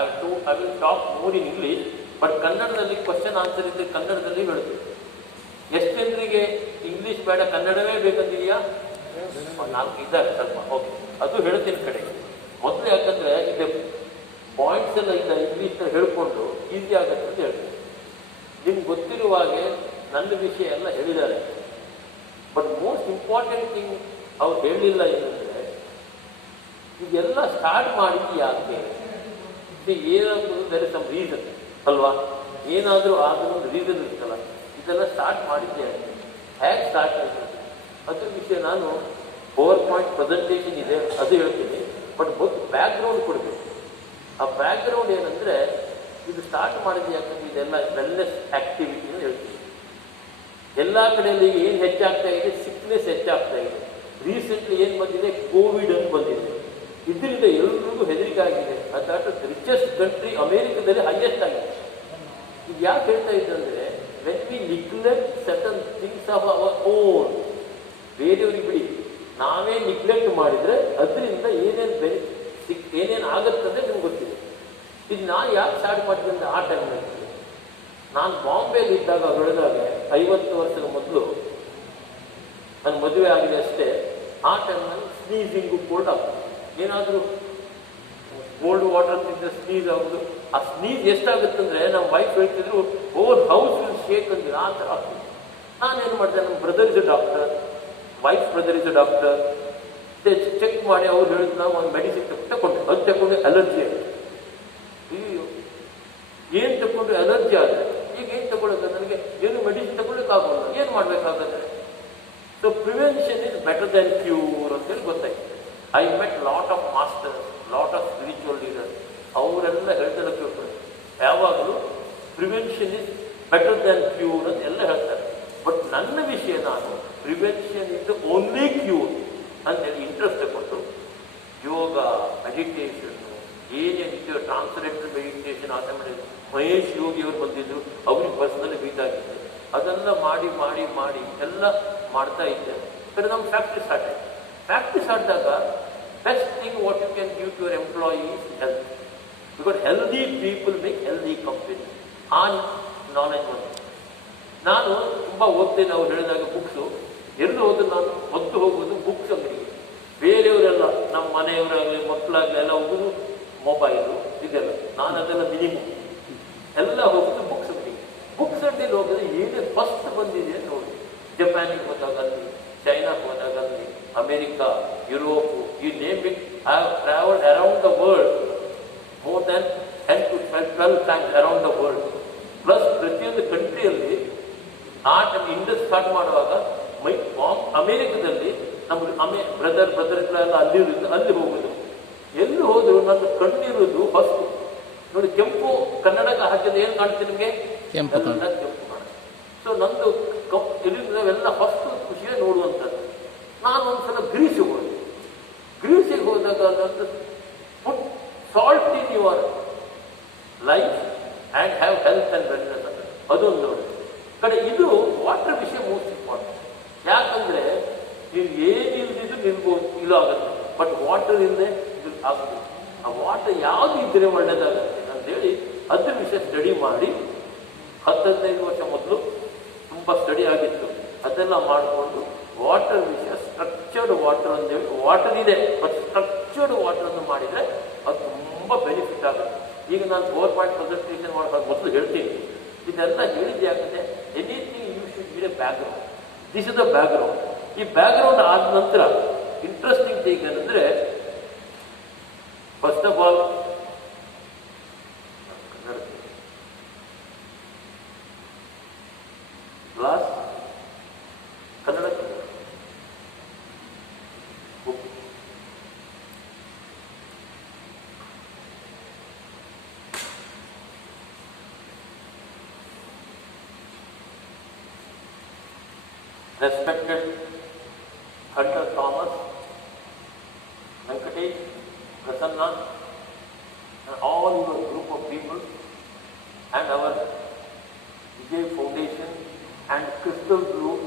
I will talk more in English, but ಕನ್ನಡದಲ್ಲಿ question answer ಇದ್ದರೆ ಕನ್ನಡದಲ್ಲಿ ಹೇಳುತ್ತೆ. ಎಷ್ಟು ಜನರಿಗೆ ಇಂಗ್ಲೀಷ್ ಬೇಡ ಕನ್ನಡವೇ ಬೇಕಂತಿದೆಯಾ? 4 ಇದ್ದಾರೆ ಸ್ವಲ್ಪ. ಓಕೆ, ಅದು ಹೇಳ್ತೀನಿ ಕಡೆ ಮೊದಲು. ಯಾಕಂದರೆ ಇದೆ ಪಾಯಿಂಟ್ಸ್ ಎಲ್ಲ ಇದ್ದ ಇಂಗ್ಲೀಷ್ನ ಹೇಳ್ಕೊಂಡು ಈಸಿ ಆಗುತ್ತೆ ಅಂತ ಹೇಳ್ತೀನಿ. ನಿಮ್ಗೆ ಗೊತ್ತಿರುವ ಹಾಗೆ ನನ್ನ ವಿಷಯ ಎಲ್ಲ ಹೇಳಿದ್ದಾರೆ, ಬಟ್ ಮೋಸ್ಟ್ ಇಂಪಾರ್ಟೆಂಟ್ ಥಿಂಗ್ ಅವ್ರು ಹೇಳಲಿಲ್ಲ ಏನಂದರೆ, ಇದೆಲ್ಲ ಸ್ಟಾರ್ಟ್ ಮಾಡಿದ್ದು ಯಾಕೆ? ಏನಾದರೂ ದೇರ್ ಇಸ್ ಸಮ್ ರೀಸನ್ ಅಲ್ವಾ? ಏನಾದರೂ ಆದರೂ ಒಂದು ರೀಸನ್ ಇರ್ತಲ್ಲ. ಇದೆಲ್ಲ ಸ್ಟಾರ್ಟ್ ಮಾಡಿದ್ದೆ ಹೇಗೆ ಸ್ಟಾರ್ಟ್ ಆಯಿತು ಅದ್ರ ವಿಷಯ ನಾನು ಪವರ್ ಪಾಯಿಂಟ್ ಪ್ರೆಸೆಂಟೇಷನ್ ಇದೆ ಅದು ಹೇಳ್ತೀನಿ, ಬಟ್ ಮೊದಲು ಬ್ಯಾಕ್ಗ್ರೌಂಡ್ ಕೊಡಬೇಕು. ಆ ಬ್ಯಾಕ್ಗ್ರೌಂಡ್ ಏನಂದರೆ, ಇದು ಸ್ಟಾರ್ಟ್ ಮಾಡಿದ್ದು ಯಾಕಂದ್ರೆ ಇದೆಲ್ಲ ವೆಲ್ನೆಸ್ ಆ್ಯಕ್ಟಿವಿಟಿ ಅಂತ ಹೇಳ್ತೀವಿ. ಎಲ್ಲ ಕಡೆಯಲ್ಲಿ ಏನು ಹೆಚ್ಚಾಗ್ತಾ ಇದೆ, ಸಿಕ್ನೆಸ್ ಹೆಚ್ಚಾಗ್ತಾ ಇದೆ. ರೀಸೆಂಟ್ಲಿ ಏನು ಬಂದಿದೆ, ಕೋವಿಡ್ ಅಂತ ಬಂದಿದೆ. ಇದರಿಂದ ಎಲ್ರಿಗೂ ಹೆದರಿಕೆ ಆಗಿದೆ. ಅದಾಟ ರಿಚೆಸ್ಟ್ ಕಂಟ್ರಿ ಅಮೇರಿಕಾದಲ್ಲಿ ಹೈಯೆಸ್ಟ್ ಆಗಿದೆ. ಇದು ಯಾಕೆ ಹೇಳ್ತಾ ಇದ್ದಂದರೆ, when we neglect certain things of our own, ಬೇರೆಯವ್ರಿಗೆ ಬಿಡಿ, ನಾವೇ ನಿಗ್ಲೆಕ್ಟ್ ಮಾಡಿದರೆ ಅದರಿಂದ ಏನೇನು ಆಗುತ್ತದೆ ನಿಮ್ಗೆ ಗೊತ್ತಿದೆ. ಇದು ನಾನು ಯಾಕೆ ಸ್ಟಾರ್ಟ್ ಮಾಡಿದೆ ಅಂದರೆ, ಆ ಟೈಮ್ನಲ್ಲಿ ನಾನು ಬಾಂಬೆಯಲ್ಲಿ ಇದ್ದಾಗ ಬೆಳೆದಾಗ 50 ವರ್ಷದ ಮೊದಲು ನನ್ನ ಮದುವೆ ಆಗಿದೆ ಅಷ್ಟೇ. ಆ ಟೈಮ್ನಲ್ಲಿ ಸ್ನೀಸಿಂಗು ಕೋಲ್ಡ್ ಆಗ್ತದೆ. ಏನಾದರೂ ಕೋಲ್ಡ್ ವಾಟರ್ ತಿಂದರೆ ಸ್ನೀಸ್ ಆಗೋದು. ಆ ಸ್ನೀಸ್ ಎಷ್ಟಾಗುತ್ತಂದರೆ ನಮ್ಮ ವೈಫ್ ಹೇಳ್ತಿದ್ರು, ಓವರ್ ಹೌಸ್ ವಿಲ್ ಶೇಕ್ ಅಂದಿಲ್ಲ, ಆ ಥರ ಆಗ್ತದೆ. ನಾನೇನು ಮಾಡಿದೆ, ನಮ್ಮ brother is a doctor, wife brother is a doctor, check ಮಾಡಿ ಅವ್ರು ಹೇಳಿದ್ರು, ನಾವು ಒಂದು ಮೆಡಿಸಿನ್ ತಗೊಂಡೆ. ಅದು ತಗೊಂಡು ಅಲರ್ಜಿ ಆಗಿದೆ. ಅಯ್ಯೋ, ಏನು ತಗೊಂಡ್ರೆ ಅಲರ್ಜಿ ಆದರೆ ಈಗ ಏನು ತಗೊಳ್ಳೋದು? ನನಗೆ ಏನು ಮೆಡಿಸಿನ್ ತಗೊಳ್ಳೋಕ್ಕಾಗೋಲ್ಲ, ಏನು ಮಾಡಬೇಕಾಗತ್ತೆ? So prevention is better than cure ಅಂತೇಳಿ ಗೊತ್ತಾಯ್ತು. I met lot of masters, lot of spiritual leaders. ಅವರೆಲ್ಲ ಹೇಳ್ತಾರೆ ಕೇಳ್ತಾರೆ, ಯಾವಾಗಲೂ prevention is better than cure ಅಂತ ಎಲ್ಲ ಹೇಳ್ತಾರೆ. ಬಟ್ ನನ್ನ ವಿಷಯ, ನಾನು prevention is the only cure ಅಂತೇಳಿ ಇಂಟ್ರೆಸ್ಟ್ ಕೊಟ್ಟು ಯೋಗ, ಮೆಡಿಟೇಷನ್, ಏನೇನಿದೆಯೋ ಟ್ರಾನ್ಸ್ಲೆಂಟಲ್ ಮೆಡಿಟೇಷನ್, ಆಟೋಮೆಟಿಕ್ ಮಹೇಶ್ ಯೋಗಿ ಅವರು ಬಂದಿದ್ರು, ಅವ್ರಿಗೆ ಪರ್ಸನಲಿ ಮೀಟ್ ಆಗಿದ್ದೆ. ಅದೆಲ್ಲ ಮಾಡಿ ಮಾಡಿ ಮಾಡಿ ಎಲ್ಲ ಮಾಡ್ತಾ ಇದ್ದೆ. ಸರಿ, ನಮ್ಮ ಫ್ಯಾಕ್ಟ್ರಿ ಸ್ಟಾರ್ಟ್ ಆಯಿತು. ಫ್ಯಾಕ್ಟ್ರಿ ಸ್ಟಾರ್ಟ್ ಆದಾಗ best thing what you can give to your employees health, because healthy people make healthy company. ಆ ನಾಲೆಜ್ ಬಂತು. ನಾನು ತುಂಬ ಓದ್ತೇನೆ. ಅವ್ರು ಹೇಳಿದಾಗ ಬುಕ್ಸು ಎಲ್ಲಿ ಹೋದ್ರು ನಾನು ಮೊದಲು ಹೋಗೋದು ಬುಕ್ಸ್ ಅಂಗಡಿಗೆ. ಬೇರೆಯವರೆಲ್ಲ ನಮ್ಮ ಮನೆಯವರಾಗಲಿ ಮಕ್ಕಳಾಗಲಿ ಎಲ್ಲ ಹೋಗೋದು ಮೊಬೈಲು ಇದೆಲ್ಲ. ನಾನು ಅದೆಲ್ಲ ಮಿನಿಮಮ್ ಎಲ್ಲ ಹೋಗೋದು ಬುಕ್ಸ್ ಅಂಗಡಿಗೆ. ಬುಕ್ಸ್ ಅಂಗಡಿಯಲ್ಲಿ ಹೋಗೋದು ಏನೇ ಫಸ್ಟ್ ಬಂದಿದೆ ನೋಡಿ. ಜಪಾನಿಗೆ ಹೋದಾಗ ಅಲ್ಲಿ, ಚೈನಾಗೆ ಹೋದಾಗ ಅಲ್ಲಿ, America, Europe, you name it. I have travelled around the world more than 10 to 12 times around the world. Plus ಪ್ರತಿಯೊಂದು ಕಂಟ್ರಿಯಲ್ಲಿ ಆ ಟೈಮ್ ಇಂಡಸ್ ಸ್ಟಾರ್ಟ್ ಮಾಡುವಾಗ ಅಮೇರಿಕದಲ್ಲಿ ನಮ್ಮ ಬ್ರದರ್ ಎಲ್ಲ ಅಲ್ಲಿ ಹೋಗೋದು. ಎಲ್ಲಿ ಹೋದ್ರು ನನ್ನ ಕಣ್ಣಿರೋದು ಫಸ್ಟ್ ನೋಡಿ, ಕೆಂಪು ಕನ್ನಡಕ್ಕೆ ಹಾಕಿದ್ರೆ ಏನು ಕಾಣ್ತೀನಿ ನಿಮಗೆ? ಕೆಂಪು ಕಾಣುತ್ತೆ. ಸೊ ನಂದು ಇಲ್ಲಿಂದವೆಲ್ಲ ಫಸ್ಟ್ ಖುಷಿಯೇ ನೋಡುವಂಥದ್ದು. ನಾನು ಒಂದ್ಸಲ ಗ್ರೀಸಿಗೆ ಹೋದೆ. ಗ್ರೀಸಿಗೆ ಹೋದಾಗ ನಂದು put salt in your life and have health and wellness ಅಂತ ಅದೊಂದು ನೋಡಿ ಕಡೆ. ಇದು ವಾಟರ್ ವಿಷಯ ಮೋಸ್ಟ್ ಇಂಪಾರ್ಟೆಂಟ್. ಯಾಕಂದರೆ ನೀವು ಏನಿಲ್ದಿದ್ರು ನಿಲ್ಬೋದು, ಇಲ್ಲ ಆಗುತ್ತೆ. ಬಟ್ ವಾಟರ್ ಇಲ್ಲದೆ ಆಗುತ್ತೆ. ಆ ವಾಟರ್ ಯಾವುದು ಇದ್ದರೆ ಒಳ್ಳೆಯದಾಗುತ್ತೆ ಅಂತೇಳಿ ಅದ್ರ ವಿಷಯ ಸ್ಟಡಿ ಮಾಡಿ 10-15 ವರ್ಷ ಮೊದಲು ತುಂಬ ಸ್ಟಡಿ ಆಗಿತ್ತು. ಅದೆಲ್ಲ ಮಾಡಿಕೊಂಡು ವಾಟರ್ ವಿಷಯ, ಸ್ಟ್ರಕ್ಚರ್ಡ್ ವಾಟರ್ ಅಂತೇಳಿ, ವಾಟರ್ ಇದೆ ಬಟ್ ಸ್ಟ್ರಕ್ಚರ್ಡ್ ವಾಟರನ್ನು ಮಾಡಿದರೆ ಅದು ತುಂಬ ಬೆನಿಫಿಟ್ ಆಗುತ್ತೆ. ಈಗ ನಾನು ಪವರ್ ಪಾಯಿಂಟ್ ಪ್ರೆಸೆಂಟೇಷನ್ ಮಾಡೋದು ಮೊದಲು ಹೇಳ್ತೀನಿ. ಇದೆಲ್ಲ ಹೇಳಿದ್ದು ಯಾಕಂದರೆ anything you should be a background. This is the background. ಈ ಬ್ಯಾಕ್ಗ್ರೌಂಡ್ ಆದ ನಂತರ ಇಂಟ್ರೆಸ್ಟಿಂಗ್ ಥಿಂಗ್ ಏನಂದರೆ, first of all class Kannada respected Hunter Thomas, Venkatesh, Prasanna, and all your group of people, and our Vijay Foundation and Crystal Group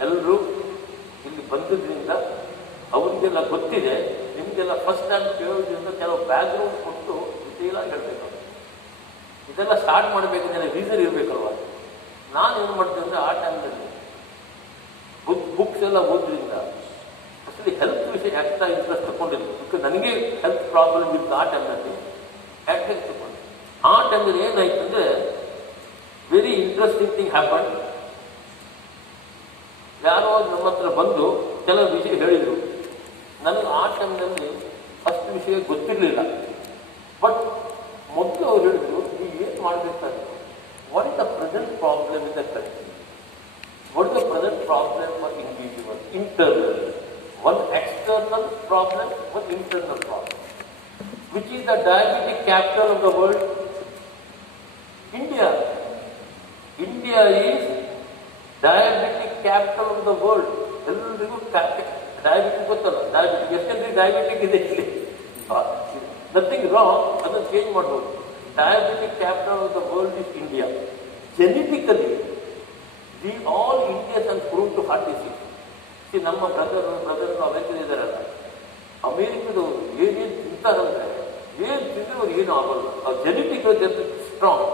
ಎಲ್ಲರೂ ಇಲ್ಲಿ ಬಂದಿದ್ದರಿಂದ ಅವರಿಗೆಲ್ಲ ಗೊತ್ತಿದೆ ನಿಮಗೆಲ್ಲ ಫಸ್ಟ್ ಟೈಮ್ ಕೇಳೋದ್ರಿಂದ ಕೆಲವು ಬ್ಯಾಕ್ಗ್ರೌಂಡ್ ಕೊಟ್ಟು ಡೀಟೇಲ್ ಆಗಿ ಹೇಳಬೇಕು. ಇದೆಲ್ಲ ಸ್ಟಾರ್ಟ್ ಮಾಡಬೇಕಂದ್ರೆ ರೀಸನ್ ಇರಬೇಕಲ್ವ. ನಾನು ಏನು ಮಾಡ್ತೀನಿ ಅಂದರೆ ಆ ಟೈಮ್ನಲ್ಲಿ ಬುಕ್ಸ್ ಎಲ್ಲ ಓದ್ರಿಂದ ಅಸಲಿ ಹೆಲ್ತ್ ವಿಷಯ ಯಾಕೆ ಇಂಟ್ರೆಸ್ಟ್ ತಗೊಂಡಿದ್ದು, ಬಿಕಾಸ್ ನನಗೆ ಹೆಲ್ತ್ ಪ್ರಾಬ್ಲಮ್ ಇತ್ತು ಆ ಟೈಮ್ನಲ್ಲಿ. ಯಾಕೆ ತಗೊಂಡು ಆ ಟೈಮಲ್ಲಿ ಏನಾಯ್ತು ಅಂದರೆ ವೆರಿ ಇಂಟ್ರೆಸ್ಟಿಂಗ್ ಥಿಂಗ್ ಹ್ಯಾಪನ್. ಯಾರೋ ನಮ್ಮ ಹತ್ರ ಬಂದು ಕೆಲವು ವಿಷಯ ಹೇಳಿದರು. ನನಗೆ ಆ ಟೈಮ್ನಲ್ಲಿ ಅಷ್ಟು ವಿಷಯ ಗೊತ್ತಿರಲಿಲ್ಲ. ಬಟ್ ಮೊದಲು ಅವ್ರು ಹೇಳಿದ್ರು, ನೀವು ಏನು ಮಾಡಬೇಕಾದ್ರೆ what is the present problem in the country, what is the present problem for individual internal, one external problem, one internal problem. Which is the diabetic capital of the world? India. India is diabetic capital of the world. ಎಲ್ಲರಿಗೂ diabetic ಗೊತ್ತಲ್ಲ, diabetic ಎಷ್ಟಂದ್ರೆ diabetic ಇದೆ ಇಲ್ಲಿ, nothing wrong, ಅದನ್ನು change ಮಾಡ್ಬೋದು. Diabetic capital of the world is India. Genetically all Indians are prove to heart disease. ನಮ್ಮ brother ಅಮೆರಿಕದ ಇದ್ದಾರಲ್ಲ, ಅಮೇರಿಕದವರು ಏನೇನು ತಿಂತಾರಂದ್ರೆ ಏನು ತಿಂದ್ರೆ ಅವ್ರು ಏನು ಆಗೋಲ್ಲ. ಅವ್ರು genetic strong.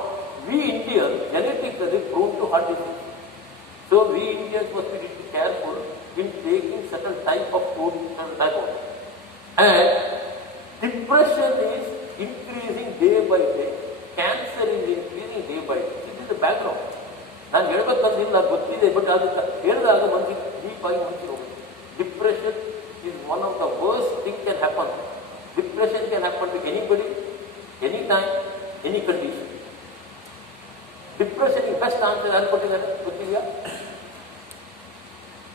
We Indian genetically prove to heart disease. So we Indians must be careful in taking certain type of food, certain type of, and depression is increasing day by day, cancer is increasing day by day. This is the background. ನಾನು ಹೇಳ್ಬೇಕಂದಿಲ್ಲ, ಗೊತ್ತಿದೆ, but ಅದು ಹೇಳಿದಾಗ ಮನಸ್ಸಿಗೆ deep ಆಗಿ ಮನಸ್ಸಿಗೆ ಹೋಗುತ್ತೆ. Depression is one of the worst thing can happen. Depression can happen to anybody, anytime, any condition. Depression is best answer ಯಾರು ಕೊಟ್ಟಿದ್ದಾರೆ ಗೊತ್ತಿದೆಯಾ?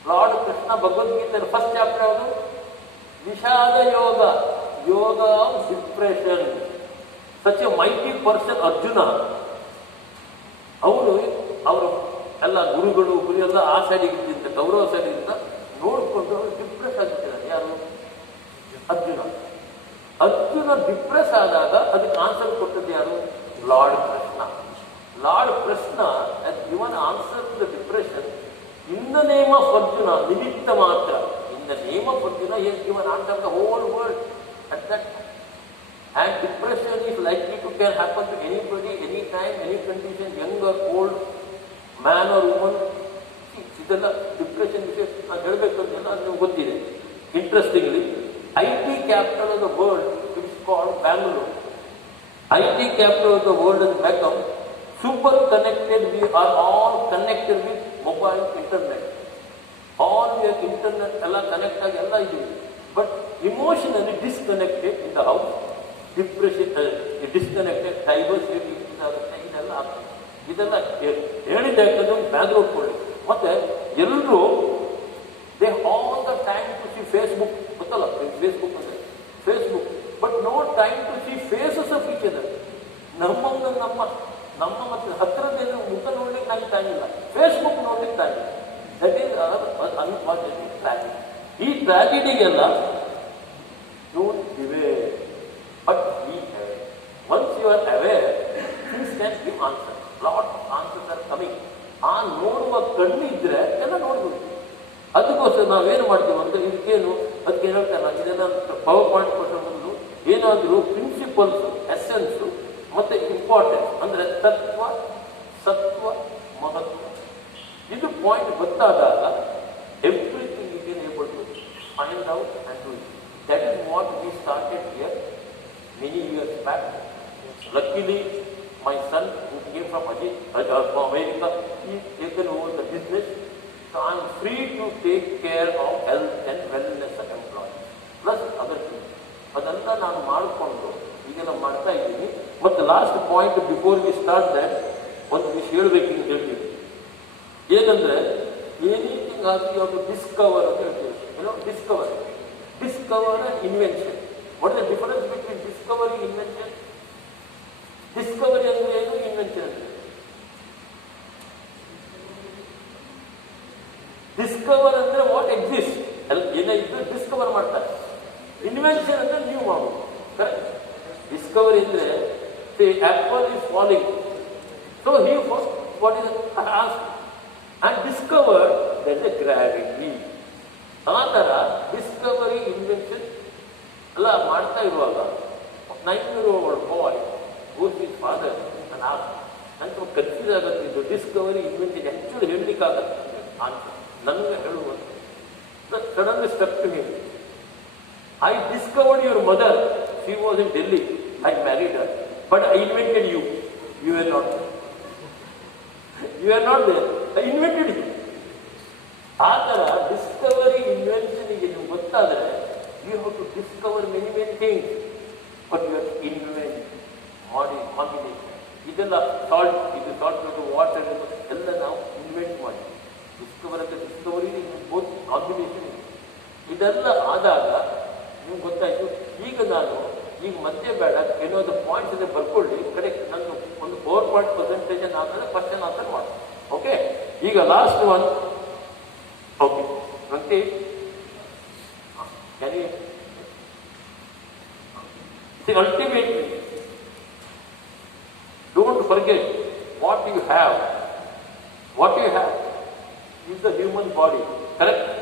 ಲಾರ್ಡ್ ಕೃಷ್ಣ ಭಗವದ್ಗೀತೆಯಲ್ಲಿ ಫಸ್ಟ್ ಚಾಪ್ಟರ್ ಯಾವುದು? Vishada Yoga, yoga of depression. Such a mighty person Arjuna, ಅವರು ಎಲ್ಲ ಗುರುಗಳು ಎಲ್ಲ ಆ ಸೈಡಿಗಿದ್ದ ಗೌರವ ಸೈಡಿಗಿಂದ ನೋಡಿಕೊಂಡು ಡಿಪ್ರೆಸ್ ಆಗಿದ್ದಾರೆ. ಯಾರು? ಅರ್ಜುನ ಡಿಪ್ರೆಸ್ ಆದಾಗ ಅದಕ್ಕೆ ಆನ್ಸರ್ ಕೊಟ್ಟದ್ದು ಯಾರು? Lord Krishna. Lord Krishna has given answer to the depression in the name of Arjuna, nimitta matra. In the name of Arjuna, he has given answer to the whole world at that time. And depression is likely to can happen to anybody, anytime, any condition, young or old, man or woman. ಇದೆಲ್ಲ depression ವಿಷಯ ನಾನು ಹೇಳಬೇಕಂತೆಲ್ಲ ನಿಮ್ಗೆ ಗೊತ್ತಿದೆ. Interestingly, IT capital of the world, it is called Bangalore. IT capital of the world has become super connected. We are all connected with mobile internet. All we are internet ಎಲ್ಲ connect ಆಗಿ ಎಲ್ಲ ಇದೀವಿ. But emotionally disconnected in the house. Depression disconnected, diversity ಇದಾಗುತ್ತೆ, ಇದೆಲ್ಲ ಆಗ್ತದೆ. ಇದೆಲ್ಲ ಹೇಳಿದ ಯಾಕಂದ್ರೆ ಬ್ಯಾಕ್ಗ್ರೌಂಡ್ ಕೊಡಲಿ. ಮತ್ತೆ ಎಲ್ಲರೂ they all the time to see Facebook, ಗೊತ್ತಲ್ಲ ಫೇಸ್ಬುಕ್ ಅಂದರೆ Facebook, but no time to see faces of each other. ನಮ್ಮ ಮತ್ತೆ ಹತ್ತಿರದೇನು ಮುಖ ನೋಡ್ಲಿಕ್ಕೆ ನನಗೆ ಟೈಮ್ ಇಲ್ಲ, ಫೇಸ್ಬುಕ್ ನೋಡ್ಲಿಕ್ಕೆ ಟೈಮ್ ಇಲ್ಲ. That is unfortunately tragedy. ಈ ಟ್ರಾಜಿಡಿಗೆಲ್ಲ don't beware, but be aware. Once you are aware, things can give answer. Lot of answers are coming. ಆ ನೋಡುವ ಕಣ್ಣಿದ್ರೆ ಎಲ್ಲ ನೋಡ್ಬೋದು. ಅದಕ್ಕೋಸ್ಕರ ನಾವೇನು ಮಾಡ್ತೀವಿ ಅಂತ ಇದಕ್ಕೇನು ಅದಕ್ಕೆ ಏನು ಹೇಳ್ತಾರಲ್ಲ, ಇದೆಲ್ಲ ಪವರ್ ಪಾಯಿಂಟ್ ಕೊಟ್ಟರೆ ಮೊದಲು ಏನಾದರೂ ಪ್ರಿನ್ಸಿಪಲ್ಸು, ಎಸೆನ್ಸು ಮತ್ತು ಇಂಪಾರ್ಟೆನ್ಸ್ ಅಂದರೆ ತತ್ವ, ಸತ್ವ, ಮಹತ್ವ, ಇದು ಪಾಯಿಂಟ್ ಗೊತ್ತಾದಾಗ everything you can able to find out and do it. That is what we started here many years back. Luckily, my son who came from America, he taken over the business. So I am free to take care of health and wellness of employees, plus other things. ಅದೆಲ್ಲ ನಾನು ಮಾಡಿಕೊಂಡು ಈಗೆಲ್ಲ ಮಾಡ್ತಾ ಇದ್ದೀನಿ. ಮತ್ತು last point before we start that ಒಂದು ವಿಷಯ ಹೇಳಬೇಕು ಅಂತ ಹೇಳ್ತೀವಿ. ಏನಂದರೆ anything as you have to discover ಅಂತ ಹೇಳ್ತೀವಿ. ಏನೋ discover and invention. What is the difference between discovery invention? Discovery ಅಂದರೆ ಏನು, ಇನ್ವೆನ್ಷನ್ ಅಂದರೆ? ಡಿಸ್ಕವರ್ ಅಂದರೆ ವಾಟ್ ಎಕ್ಸಿಸ್ಟ್, ಏನಾಯಿತು ಡಿಸ್ಕವರ್ ಮಾಡ್ತಾರೆ. ಇನ್ವೆನ್ಷನ್ ಅಂದರೆ ನ್ಯೂ ಮಾಡೋದು. ಕರೆಕ್ಟ್? ಡಿಸ್ಕವರಿ ಅಂದರೆ the apple is falling, so he what is ask and discover that is gravity. ಆ ಥರ ಡಿಸ್ಕವರಿ, ಇನ್ವೆನ್ಷನ್ ಅಲ್ಲ ಮಾಡ್ತಾ ಇರುವಾಗ 9-year-old boy goes with father ನಂತರ ಕನ್ಫ್ಯೂಸ್ ಆಗುತ್ತೆ. ಇದು ಡಿಸ್ಕವರಿ ಇನ್ವೆಂಷನ್ ಆ್ಯಕ್ಚುಲಿ ಹೇಳಲಿಕ್ಕಾಗತ್ತೆ ಅಂತ ನನಗೆ ಹೇಳುವಂತ suddenly step to him. I discovered your mother, she was in Delhi, I married her, but I invented you, you are not there, you are not there, I invented you. ಆ ಥರ discovery ಇನ್ವೆನ್ಷನ್ಗೆ ನಿಮ್ಗೆ ಗೊತ್ತಾದರೆ you have to discover many things, but you are invent ಮಾಡಿ combination. ಇದೆಲ್ಲ salt, ಇದು salt water ಎಲ್ಲ ನಾವು ಇನ್ವೆಂಟ್ ಮಾಡಿ ಡಿಸ್ಕವರ್ ಅಂತ ಡಿಸ್ಕವರಿ ಬೋತ್ ಕಾಂಬಿನೇಷನ್ ಇದೆ. ಇದೆಲ್ಲ ಆದಾಗ ನಿಮ್ಗೆ ಗೊತ್ತಾಯಿತು. ಈಗ ನಾನು ಈಗ ಮತ್ತೆ ಬೇಡ, ಏನೋದು ಪಾಯಿಂಟ್ಸ್ ಇದೆ ಬರ್ಕೊಳ್ಳಿ, ಕರೆಕ್ಟ್ ನಾನು ಒಂದು 4% ಆದರೆ ಕ್ವಶನ್ ಆನ್ಸರ್ ಮಾಡಿ. ಓಕೆ, ಈಗ ಲಾಸ್ಟ್ ಒನ್. ಓಕೆ, ಮತ್ತೆ ultimately don't forget what you have. What you have is the human body, correct?